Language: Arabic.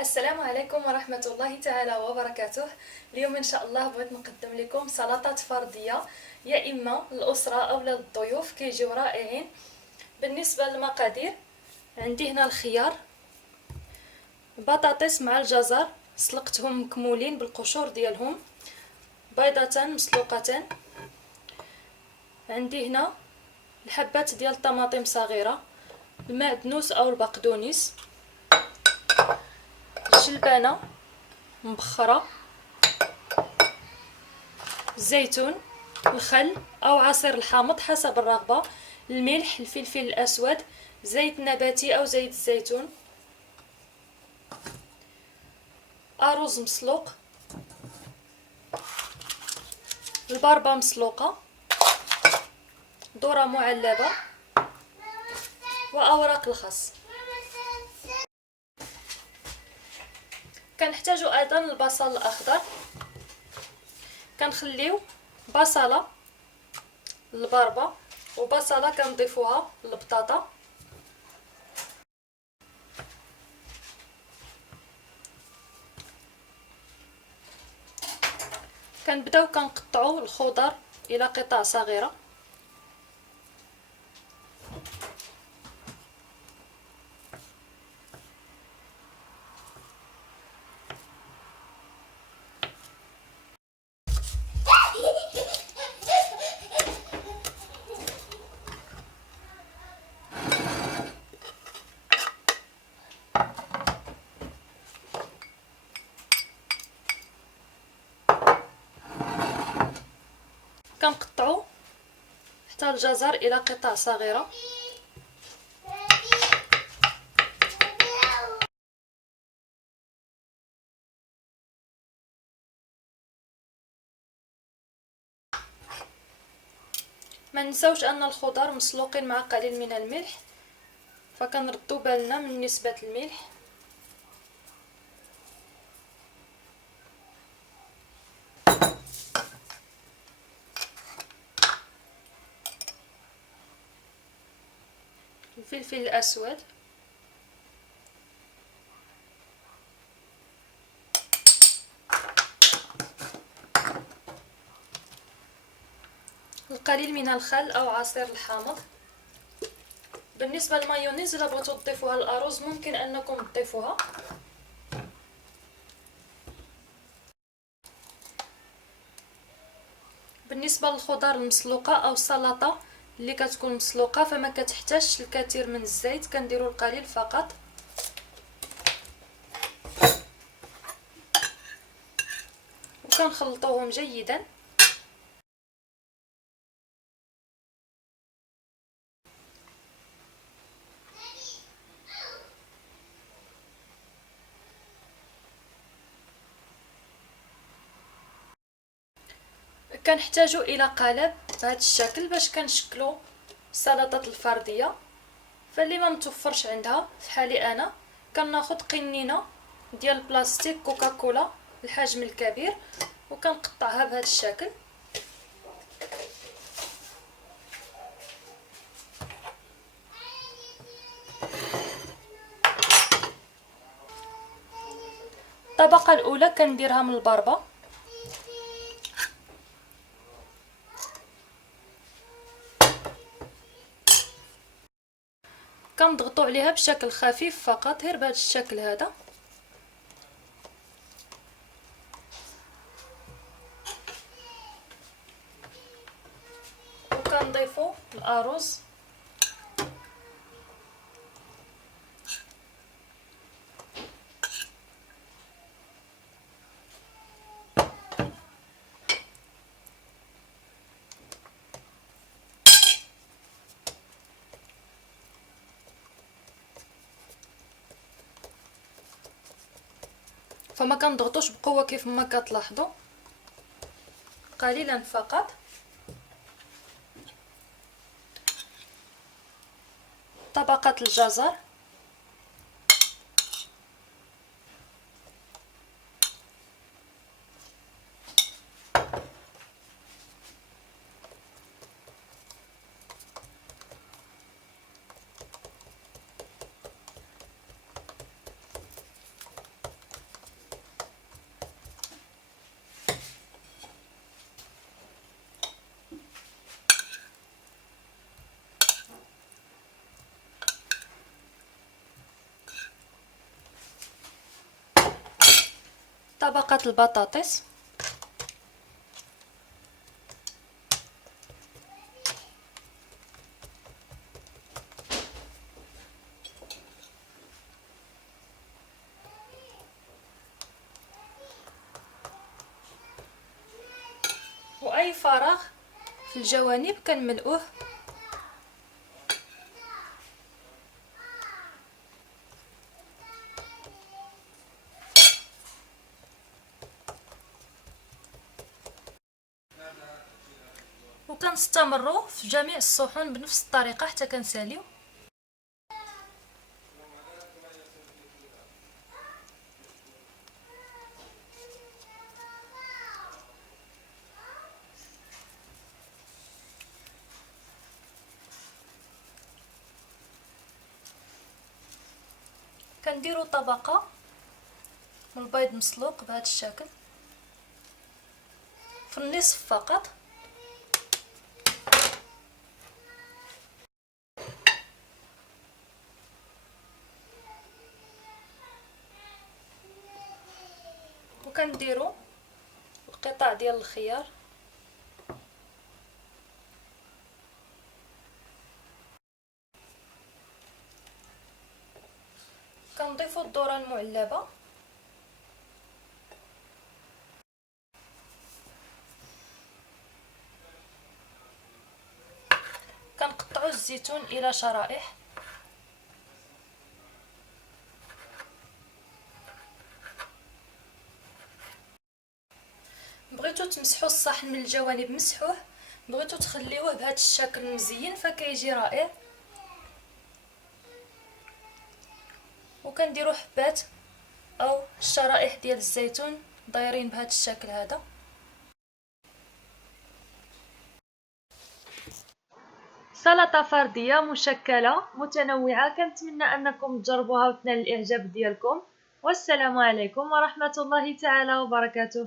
السلام عليكم ورحمة الله تعالى وبركاته. اليوم إن شاء الله بغيت نقدم لكم سلطات فردية، يا إما الأسرة أو للضيوف كيجيو رائعين. بالنسبة للمقادير، عندي هنا الخيار، بطاطس مع الجزر سلقتهم مكمولين بالقشور ديالهم، بيضة مسلوقة، عندي هنا الحبات ديال الطماطم صغيرة، المعدنوس أو البقدونس، الجلبانة مبخرة، الزيتون، الخل أو عصير الحامض حسب الرغبة، الملح، الفلفل الأسود، زيت نباتي أو زيت الزيتون، أرز مسلوق، البربة مسلوقة، ذرة معلبة، وأوراق الخس. كنحتاجو أيضا البصل الأخضر، كنخليو بصلة البربة وبصلة كنضيفوها للبطاطا، كنبداو كنقطعو الخضر الى قطع صغيره، كنقطعو حتى الجزر الى قطع صغيره، ما ننساوش ان الخضر مسلوقين مع قليل من الملح، فكنردو بالنا من نسبه الملح. الفلفل الاسود، القليل من الخل او عصير الحامض. بالنسبه للمايونيز الا بغيتو تضيفوها للارز ممكن انكم تضيفوها. بالنسبه للخضر المسلوقه او السلطه اللي كتكون مسلوقه فما كتحتاجش الكثير من الزيت، كنديروا القليل فقط، وكنخلطوهم جيدا. كنحتاجو الى قالب بهذا الشكل باش كنشكلو السلطات الفرديه. فاللي ما متوفرش عندها في حالي انا كناخذ قنينه ديال البلاستيك كوكاكولا الحجم الكبير وكنقطعها بهذا الشكل، الطبقه الاولى كنديرها من البربه، كنضغطو عليها بشكل خفيف فقط، غير بهذا الشكل هذا، وكنضيفو الارز فما كنضغطوش بقوه كيف ما كتلاحظوا، قليلا فقط. طبقه الجزر، طبقة البطاطس، واي فراغ في الجوانب كنملؤوه وكنستمروا في جميع الصحون بنفس الطريقه حتى كنساليو. كنديروا طبقه من البيض مسلوق بهذا الشكل في النصف فقط، وكنديروا القطع ديال الخيار، كنضيفوا الذره المعلبه، كنقطعوا الزيتون الى شرائح، بغيتو تمسحوا الصحن من الجوانب مسحوه، بغيتو تخليوه بهذا الشكل مزيين فكيجي رائع. وكنديروا حبات او الشرائح ديال الزيتون دايرين بهذا الشكل هذا. سلطه فرديه مشكله متنوعه، كنتمنى انكم تجربوها وتنال الاعجاب ديالكم، والسلام عليكم ورحمه الله تعالى وبركاته.